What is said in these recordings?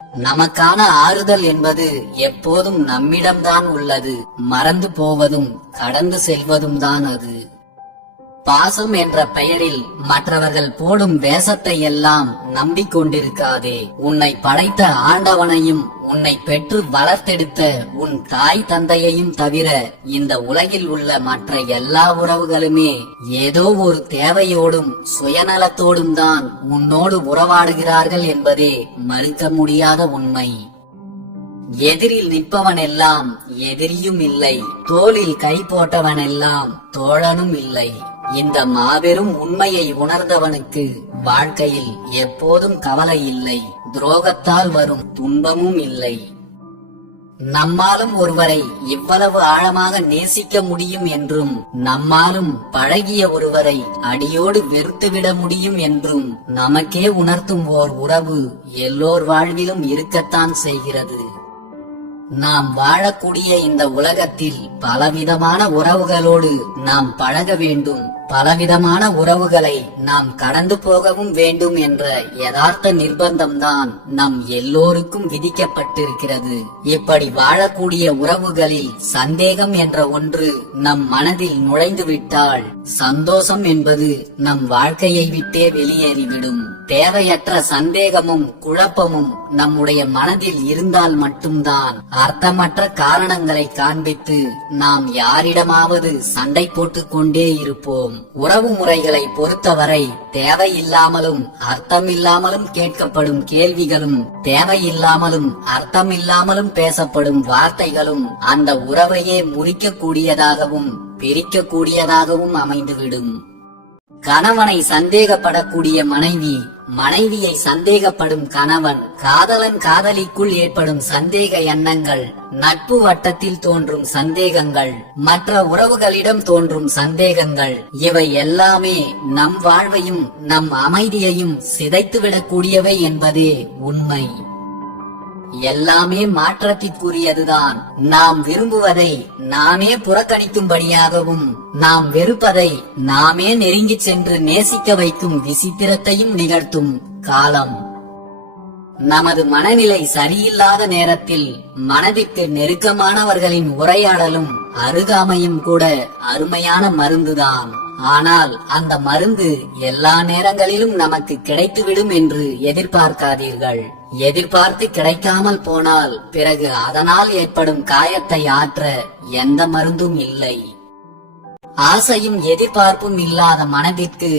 நமக்கான ஆறுதல் என்பது எப்போதும் நம்மிடம்தான் உள்ளது. மறந்து போவதும் கடந்து செல்வதும் தான் அது. பாசம் என்ற பெயரில் மற்றவர்கள் போடும் வேஷத்தை எல்லாம் நம்பிக்கொண்டிருக்காதே. உன்னை படைத்த ஆண்டவனையும் உன்னை பெற்று வளர்த்தெடுத்த உன் தாய் தந்தையையும் தவிர இந்த உலகில் உள்ள மற்ற எல்லா உறவுகளுமே ஏதோ ஒரு தேவையோடும் சுயநலத்தோடும் தான் உன்னோடு உறவாடுகிறார்கள் என்பதே மறுக்க முடியாத உண்மை. எதிரில் நிற்பவன் எல்லாம் எதிரியும் இல்லை, தோளில் கை போட்டவன் எல்லாம் தோழனும் இல்லை. இந்த மாபெரும் உண்மையை உணர்ந்தவனுக்கு வாழ்க்கையில் எப்போதும் கவலை இல்லை, துரோகத்தால் வரும் துன்பமும் இல்லை. நம்மாலும் ஒருவரை இவ்வளவு ஆழமாக நேசிக்க முடியும் என்றும், நம்மாலும் பழகிய ஒருவரை அடியோடு வெறுத்துவிட முடியும் என்றும் நமக்கே உணர்த்தும் ஓர் உறவு எல்லோர் வாழ்விலும் இருக்கத்தான் செய்கிறது. நாம் வாழக்கூடிய இந்த உலகத்தில் பலவிதமான உறவுகளோடு நாம் பழக வேண்டும், பலவிதமான உறவுகளை நாம் கடந்து போகவும் வேண்டும் என்ற யதார்த்த நிர்பந்தம்தான் நம் எல்லோருக்கும் விதிக்கப்பட்டிருக்கிறது. இப்படி வாழக்கூடிய உறவுகளில் சந்தேகம் என்ற ஒன்று நம் மனதில் நுழைந்துவிட்டால் சந்தோஷம் என்பது நம் வாழ்க்கையை விட்டே வெளியேறிவிடும். தேவையற்ற சந்தேகமும் குழப்பமும் நம்முடைய மனதில் இருந்தால் மட்டும்தான் அர்த்தமற்ற காரணங்களை காண்பித்து நாம் யாரிடமாவது சண்டை போட்டுக் கொண்டே இருப்போம். உறவு முறைகளை பொறுத்தவரை தேவையில்லாமலும் அர்த்தமில்லாமலும் கேட்கப்படும் கேள்விகளும், தேவையில்லாமலும் அர்த்தமில்லாமலும் பேசப்படும் வார்த்தைகளும் அந்த உறவையே முறிக்கக்கூடியதாகவும் பிரிக்கக்கூடியதாகவும் அமைந்துவிடும். கணவனை சந்தேகப்படக்கூடிய மனைவி, மனைவியை சந்தேகப்படும் கணவன், காதலன் காதலிக்குள் ஏற்படும் சந்தேக எண்ணங்கள், நட்பு வட்டத்தில் தோன்றும் சந்தேகங்கள், மற்ற உறவுகளிடம் தோன்றும் சந்தேகங்கள், இவை எல்லாமே நம் வாழ்வையும் நம் அமைதியையும் சிதைத்துவிடக்கூடியவை என்பதே உண்மை. எல்லாமே மாற்றத்திற்குரியதுதான். நாம் விரும்புவதை நாமே புறக்கணிக்கும்படியாகவும், நாம் வெறுப்பதை நாமே நெருங்கிச் சென்று நேசிக்க வைக்கும் விசித்திரத்தையும் நிகழ்த்தும் காலம். நமது மனநிலை சரியில்லாத நேரத்தில் மனதிற்கு நெருக்கமானவர்களின் உரையாடலும் அருகாமையும் கூட அருமையான மருந்துதான். ஆனால் அந்த மருந்து எல்லா நேரங்களிலும் நமக்கு கிடைத்துவிடும் என்று எதிர்பார்க்காதீர்கள். எதிர்பார்த்து கிடைக்காமல் போனால் பிறகு அதனால் ஏற்படும் காயத்தை ஆற்ற எந்த மருந்தும் இல்லை. ஆசையும் எதிர்பார்ப்பும் இல்லாத மனதிற்கு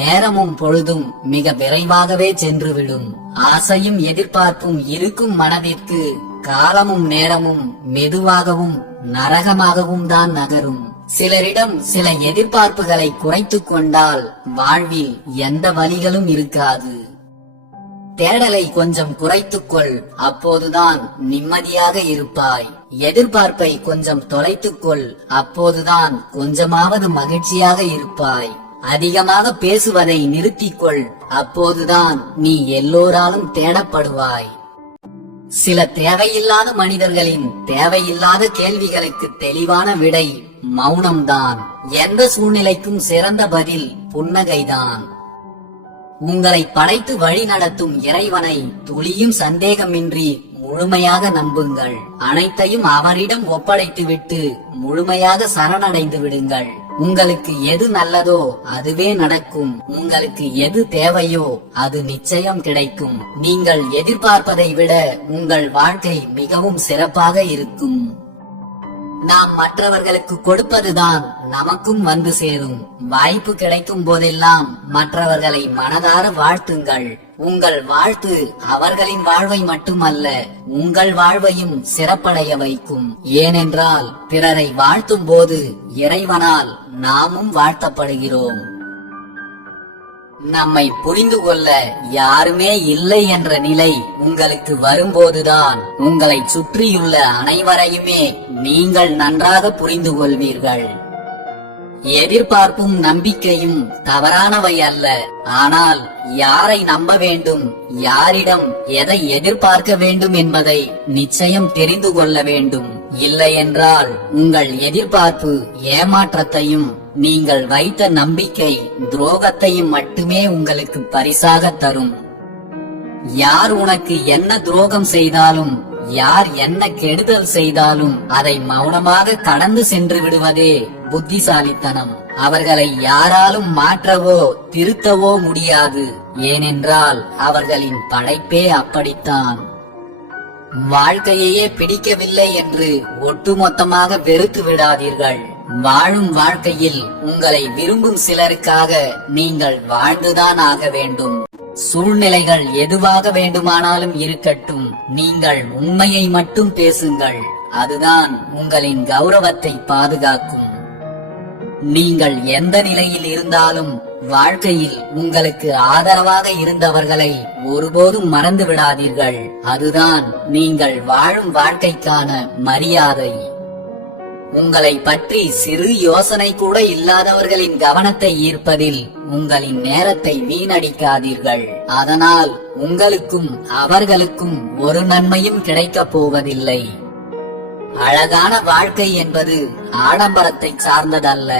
நேரமும் பொழுதும் மிக விரைவாகவே சென்றுவிடும். ஆசையும் எதிர்பார்ப்பும் இருக்கும் மனதிற்கு காலமும் நேரமும் மெதுவாகவும் நரகமாகவும் தான் நகரும். சிலரிடம் சில எதிர்பார்ப்புகளை குறைத்துக் கொண்டால் வாழ்வில் எந்த வலிகளும் இருக்காது. தேடலை கொஞ்சம் குறைத்துக்கொள், அப்போதுதான் நிம்மதியாக இருப்பாய். எதிர்பார்ப்பை கொஞ்சம் தொலைத்துக்கொள், அப்போதுதான் கொஞ்சமாவது மகிழ்ச்சியாக இருப்பாய். அதிகமாக பேசுவதை நிறுத்திக்கொள், அப்போதுதான் நீ எல்லோராலும் தேடப்படுவாய். சில தேவையில்லாத மனிதர்களின் தேவையில்லாத கேள்விகளுக்கு தெளிவான விடை மௌனம்தான். எந்த சூழ்நிலைக்கும் சிறந்த பதில் புன்னகைதான். உங்களை படைத்து வழி நடத்தும் இறைவனை துளியும் சந்தேகமின்றி முழுமையாக நம்புங்கள். அனைத்தையும் அவரிடம் ஒப்படைத்துவிட்டு முழுமையாக சரணடைந்து விடுங்கள். உங்களுக்கு எது நல்லதோ அதுவே நடக்கும். உங்களுக்கு எது தேவையோ அது நிச்சயம் கிடைக்கும். நீங்கள் எதிர்பார்ப்பதை விட உங்கள் வாழ்க்கை மிகவும் சிறப்பாக இருக்கும். நாம் மற்றவர்களுக்கு கொடுப்பதுதான் நமக்கும் வந்து சேரும். வாய்ப்பு கிடைக்கும் போதெல்லாம் மற்றவர்களை மனதார வாழ்த்துங்கள். உங்கள் வாழ்த்து அவர்களின் வாழ்வை மட்டுமல்ல, உங்கள் வாழ்வையும் சிறப்படைய வைக்கும். ஏனென்றால் பிறரை வாழ்த்தும் போது இறைவனால் நாமும் வாழ்த்தப்படுகிறோம். நம்மை புரிந்து கொள்ள யாருமே இல்லை என்ற நிலை உங்களுக்கு வரும்போதுதான் உங்களை சுற்றியுள்ள அனைவரையுமே நீங்கள் நன்றாக புரிந்து கொள்வீர்கள். எதிர்பார்ப்பும் நம்பிக்கையும் தவறானவை அல்ல. ஆனால் யாரை நம்ப வேண்டும், யாரிடம் எதை எதிர்பார்க்க வேண்டும் என்பதை நிச்சயம் தெரிந்து கொள்ள வேண்டும். இல்லையென்றால் உங்கள் எதிர்பார்ப்பு ஏமாற்றத்தையும், நீங்கள் வைத்த நம்பிக்கை துரோகத்தையும் மட்டுமே உங்களுக்கு பரிசாக தரும். யார் உனக்கு என்ன துரோகம் செய்தாலும், யார் என்ன கெடுதல் செய்தாலும் அதை மௌனமாக கடந்து சென்று விடுவதே புத்திசாலித்தனம். அவர்களை யாராலும் மாற்றவோ திருத்தவோ முடியாது. ஏனென்றால் அவர்களின் படைப்பே அப்படித்தான். வாழ்க்கையே பிடிக்கவில்லை என்று ஒட்டுமொத்தமாக வெறுத்து விடாதீர்கள். வாழும் வாழ்க்கையில் உங்களை விரும்பும் சிலருக்காக நீங்கள் வாழ்ந்துதான் ஆக வேண்டும். சூழ்நிலைகள் எதுவாக வேண்டுமானாலும் இருக்கட்டும், நீங்கள் உண்மையை மட்டும் பேசுங்கள். அதுதான் உங்களின் கௌரவத்தை பாதுகாக்கும். நீங்கள் எந்த நிலையில் இருந்தாலும் வாழ்க்கையில் உங்களுக்கு ஆதரவாக இருந்தவர்களை ஒருபோதும் மறந்து விடாதீர்கள். அதுதான் நீங்கள் வாழும் வாழ்க்கைக்கான மரியாதை. உங்களை பற்றி சிறு யோசனை கூட இல்லாதவர்களின் கவனத்தை ஈர்ப்பதில் உங்களின் நேரத்தை வீணடிக்காதீர்கள். அதனால் உங்களுக்கும் அவர்களுக்கும் ஒரு நன்மையும் கிடைக்கப் போவதில்லை. அழகான வாழ்க்கை என்பது ஆடம்பரத்தை சார்ந்ததல்ல,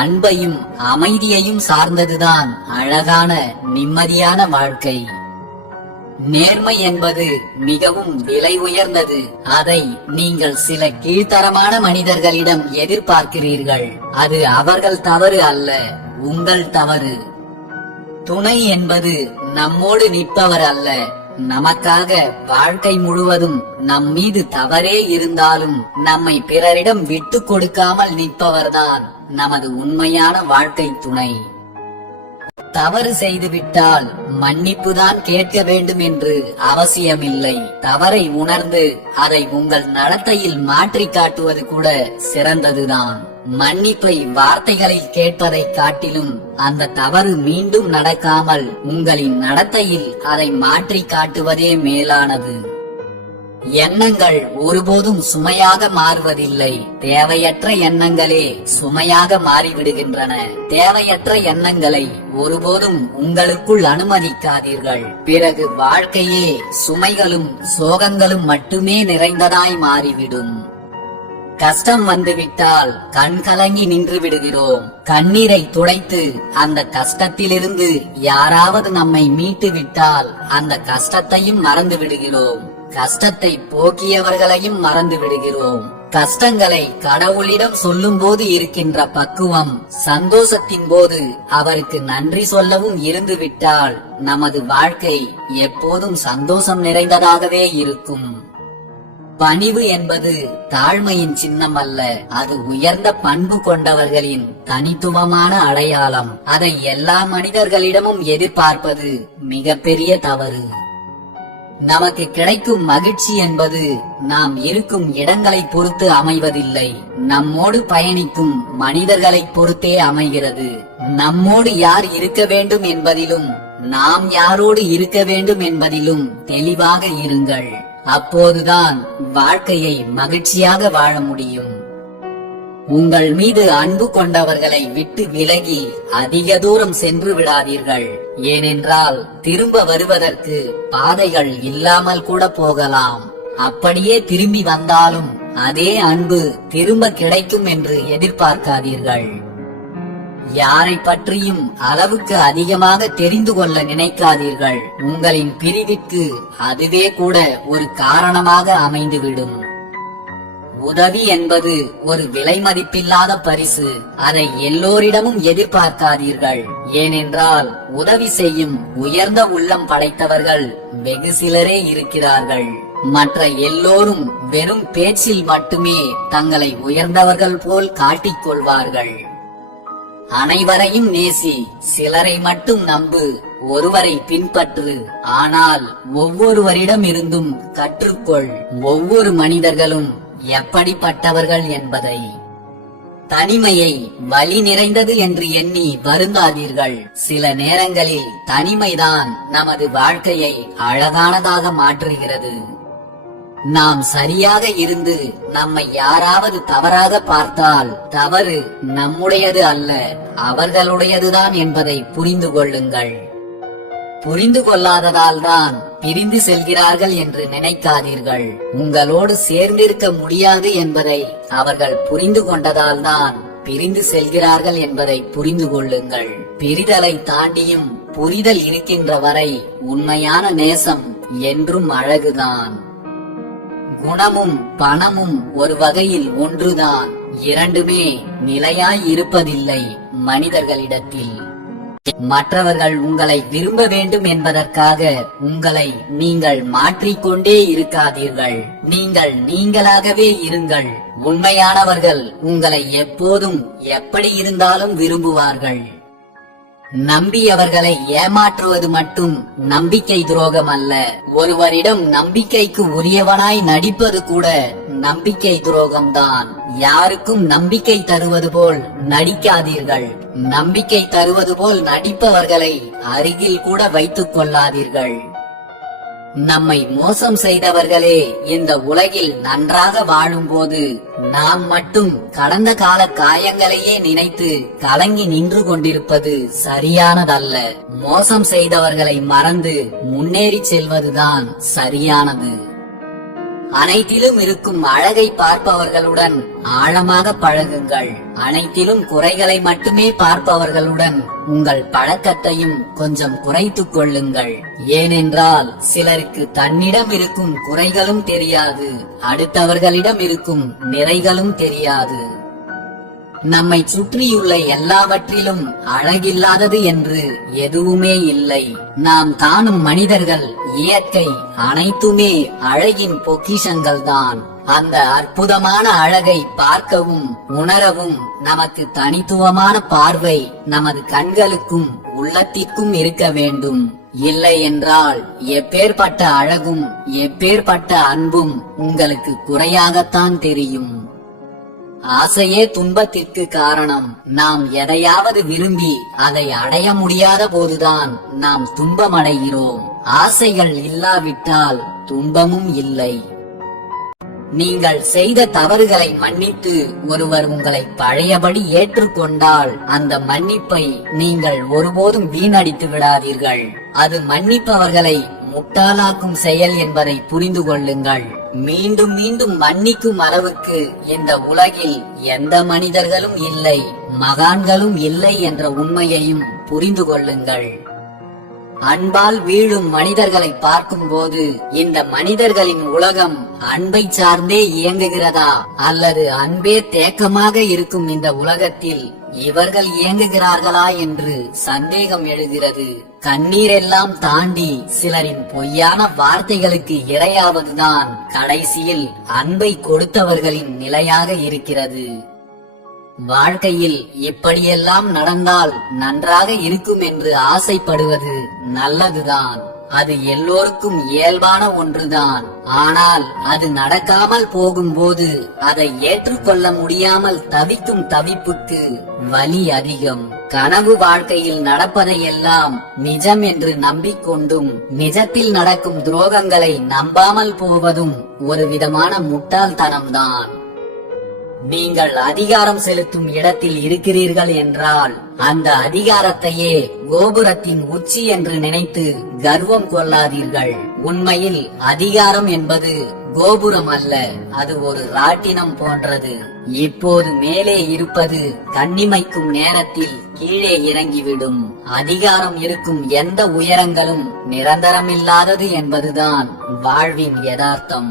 அன்பையும் அமைதியையும் சார்ந்ததுதான் அழகான நிம்மதியான வாழ்க்கை. நேர்மை என்பது மிகவும் விலை உயர்ந்தது. அதை நீங்கள் சில கீழ்த்தரமான மனிதர்களிடம் எதிர்பார்க்கிறீர்கள். அது அவர்கள் தவறு அல்ல, உங்கள் தவறு. துணை என்பது நம்மோடு நிற்பவர் அல்ல, நமக்காக வாழ்க்கை முழுவதும் நம் மீது தவறே இருந்தாலும் நம்மை பிறரிடம் விட்டு கொடுக்காமல் நிற்பவர்தான் நமது உண்மையான வாழ்க்கை துணை. தவறு செய்துவிட்டால் மன்னிப்புதான் கேட்க வேண்டும் என்று அவசியமில்லை. தவறை உணர்ந்து அதை உங்கள் நடத்தையில் மாற்றி காட்டுவது கூட சிறந்ததுதான். மன்னிப்பை வார்த்தைகளில் கேட்பதை காட்டிலும் அந்த தவறு மீண்டும் நடக்காமல் உங்களின் நடத்தையில் அதை மாற்றி காட்டுவதே மேலானது. எண்ணங்கள் ஒருபோதும் சுமையாக மாறுவதில்லை. தேவையற்ற எண்ணங்களே சுமையாக மாறிவிடுகின்றன. தேவையற்ற எண்ணங்களை ஒருபோதும் உங்களுக்குள் அனுமதிக்காதீர்கள். பிறகு வாழ்க்கையே சுமைகளும் சோகங்களும் மட்டுமே நிறைந்ததாய் மாறிவிடும். கஷ்டம் வந்துவிட்டால் கண் கலங்கி நின்று விடுகிறோம். கண்ணீரை துடைத்து அந்த கஷ்டத்திலிருந்து யாராவது நம்மை மீட்டு விட்டால் அந்த கஷ்டத்தையும் மறந்து விடுகிறோம். கஷ்டத்தை போக்கியவர்களையும் மறந்து விடுகிறோம். கஷ்டங்களை கடவுளிடம் சொல்லும் போது இருக்கின்ற பக்குவம், சந்தோஷத்தின் போது அவருக்கு நன்றி சொல்லவும் இருந்துவிட்டால் நமது வாழ்க்கை எப்போதும் சந்தோஷம் நிறைந்ததாகவே இருக்கும். பணிவு என்பது தாழ்மையின் சின்னம் அல்ல, அது உயர்ந்த பண்பு கொண்டவர்களின் தனித்துவமான அடையாளம். அதை எல்லா மனிதர்களிடமும் எதிர்பார்ப்பது மிகப்பெரிய தவறு. நமக்கு கிடைக்கும் மகிழ்ச்சி என்பது நாம் இருக்கும் இடங்களை பொறுத்து அமைவதில்லை, நம்மோடு பயணிக்கும் மனிதர்களை பொறுத்தே அமைகிறது. நம்மோடு யார் இருக்க வேண்டும் என்பதிலும் நாம் யாரோடு இருக்க வேண்டும் என்பதிலும் தெளிவாக இருங்கள். அப்போதுதான் வாழ்க்கையை மகிழ்ச்சியாக வாழ முடியும். உங்கள் மீது அன்பு கொண்டவர்களை விட்டு விலகி அதிக தூரம் சென்று விடாதீர்கள். ஏனென்றால் திரும்ப வருவதற்கு பாதைகள் இல்லாமல் கூட போகலாம். அப்படியே திரும்பி வந்தாலும் அதே அன்பு திரும்ப கிடைக்கும் என்று எதிர்பார்க்காதீர்கள். யாரை பற்றியும் அளவுக்கு அதிகமாக தெரிந்து கொள்ள நினைக்காதீர்கள். உங்களின் பிரிவிற்கு அதுவே கூட ஒரு காரணமாக அமைந்துவிடும். உதவி என்பது ஒரு விலை மதிப்பில்லாத பரிசு. அதை எல்லோரிடமும் எதிர்பார்க்காதீர்கள். ஏனென்றால் உதவி செய்யும் உயர்ந்த உள்ளம் படைத்தவர்கள் வெகு சிலரே இருக்கிறார்கள். மற்ற எல்லோரும் வெறும் பேச்சில் மட்டுமே தங்களை உயர்ந்தவர்கள் போல் காட்டிக் கொள்வார்கள். அனைவரையும் நேசி, சிலரை மட்டும் நம்பு, ஒருவரை பின்பற்று. ஆனால் ஒவ்வொருவரிடம் இருந்தும் கற்றுக்கொள். ஒவ்வொரு மனிதர்களும் எப்படிப்பட்டவர்கள் என்பதை. தனிமையை வலி நிறைந்தது என்று எண்ணி வருந்தாதீர்கள். சில நேரங்களில் தனிமைதான் நமது வாழ்க்கையை அழகானதாக மாற்றுகிறது. நாம் சரியாக இருந்து நம்மை யாராவது தவறாக பார்த்தால் தவறு நம்முடையது அல்ல, அவர்களுடையதுதான் என்பதை புரிந்து கொள்ளுங்கள். புரிந்து கொள்ளாததால் தான் பிரிந்து செல்கிறார்கள் என்று நினைக்காதீர்கள். உங்களோடு சேர்ந்திருக்க முடியாது என்பதை அவர்கள் புரிந்து கொண்டதால் தான் பிரிந்து செல்கிறார்கள் என்பதை புரிந்து கொள்ளுங்கள். பிரிதலை தாண்டியும் புரிதல் இருக்கின்ற வரை உண்மையான நேசம் என்றும் அழகுதான். குணமும் பணமும் ஒரு வகையில் ஒன்றுதான். இரண்டுமே நிலையாய் இருப்பதில்லை மனிதர்களிடத்தில். மற்றவர்கள் உங்களை விரும்ப வேண்டும் என்பதற்காக உங்களை நீங்கள் மாற்றிக்கொண்டே இருக்காதீர்கள். நீங்கள் நீங்களாகவே இருங்கள். உண்மையானவர்கள் உங்களை எப்போதும் எப்படி இருந்தாலும் விரும்புவார்கள். நம்பியவர்களை ஏமாற்றுவது மட்டும் நம்பிக்கை துரோகம் அல்ல. ஒருவரிடம் நம்பிக்கைக்கு உரியவனாய் நடிப்பது கூட நம்பிக்கை துரோகம்தான். யாருக்கும் நம்பிக்கை தருவது போல் நடிக்காதீர்கள். நம்பிக்கை தருவது போல் நடிப்பவர்களை அருகில் கூட வைத்துக் கொள்ளாதீர்கள். நம்மை மோசம் செய்தவர்களே இந்த உலகில் நன்றாக வாழும்போது நாம் மட்டும் கடந்த கால காயங்களையே நினைத்து கலங்கி நின்று கொண்டிருப்பது சரியானதல்ல. மோசம் செய்தவர்களை மறந்து முன்னேறி செல்வதுதான் சரியானது. அனைத்திலும் இருக்கும் அழகை பார்ப்பவர்களுடன் ஆழமாக பழகுங்கள். அனைத்திலும் குறைகளை மட்டுமே பார்ப்பவர்களுடன் உங்கள் பழக்கத்தையும் கொஞ்சம் குறைத்துக் கொள்ளுங்கள். ஏனென்றால் சிலருக்கு தன்னிடம் இருக்கும் குறைகளும் தெரியாது, அடுத்தவர்களிடம் இருக்கும் நிறைகளும் தெரியாது. நம்மை சுற்றியுள்ள எல்லாவற்றிலும் அழகில்லாதது என்று எதுவுமே இல்லை. நாம் காணும் மனிதர்கள், இயற்கை அனைத்துமே அழகின் பொக்கிஷங்கள் தான். அந்த அற்புதமான அழகை பார்க்கவும் உணரவும் நமக்கு தனித்துவமான பார்வை நமது கண்களுக்கும் உள்ளத்திற்கும் இருக்க வேண்டும். இல்லை என்றால் எப்பேற்பட்ட அழகும் எப்பேற்பட்ட அன்பும் உங்களுக்கு குறையாகத்தான் தெரியும். ஆசையே துன்பத்திற்கு காரணம். நாம் எதையாவது விரும்பி அதை அடைய முடியாத போதுதான் நாம் துன்பமடைகிறோம். ஆசைகள் இல்லாவிட்டால் துன்பமும் இல்லை. நீங்கள் செய்த தவறுகளை மன்னித்து ஒருவர் உங்களை பழையபடி ஏற்றுக்கொண்டால் அந்த மன்னிப்பை நீங்கள் ஒருபோதும் வீணடித்து விடாதீர்கள். அது மன்னிப்பவர்களை முட்டாளாக்கும் செயல் என்பதை புரிந்து கொள்ளுங்கள். மீண்டும் மீண்டும் மன்னிக்கும் அளவுக்கு இந்த உலகில் எந்த மனிதர்களும் இல்லை, மகான்களும் இல்லை என்ற உண்மையையும் புரிந்து கொள்ளுங்கள். அன்பால் வீழும் மனிதர்களை பார்க்கும் போது இந்த மனிதர்களின் உலகம் அன்பை சார்ந்தே இயங்குகிறதா அல்லது அன்பே தேக்கமாக இருக்கும் இந்த உலகத்தில் இவர்கள் இயங்குகிறார்களா என்று சந்தேகம் எழுகிறது. கண்ணீரெல்லாம் தாண்டி சிலரின் பொய்யான வார்த்தைகளுக்கு இரையாவதுதான் கடைசியில் அன்பை கொடுத்தவர்களின் நிலையாக இருக்கிறது. வாழ்க்கையில் இப்படியெல்லாம் நடந்தால் நன்றாக இருக்கும் என்று ஆசைப்படுவது நல்லதுதான். அது எல்லோருக்கும் இயல்பான ஒன்றுதான். ஆனால் அது நடக்காமல் போகும்போது அதை ஏற்றுக்கொள்ள முடியாமல் தவிக்கும் தவிப்புக்கு வலி அதிகம். கனவு வாழ்க்கையில் நடப்பதையெல்லாம் நிஜம் என்று நம்பிக்கொண்டும் நிஜத்தில் நடக்கும் துரோகங்களை நம்பாமல் போவதும் ஒரு விதமான முட்டாள்தனம்தான். நீங்கள் அதிகாரம் செலுத்தும் இடத்தில் இருக்கிறீர்கள் என்றால் அந்த அதிகாரத்தையே கோபுரத்தின் உச்சி என்று நினைத்து கர்வம் கொள்ளாதீர்கள். உண்மையில் அதிகாரம் என்பது கோபுரம் அல்ல, அது ஒரு ராட்டினம் போன்றது. இப்போது மேலே இருப்பது கண்ணிமைக்கும் நேரத்தில் கீழே இறங்கிவிடும். அதிகாரம் இருக்கும் எந்த உயரங்களும் நிரந்தரமில்லாதது என்பதுதான் வாழ்வின் யதார்த்தம்.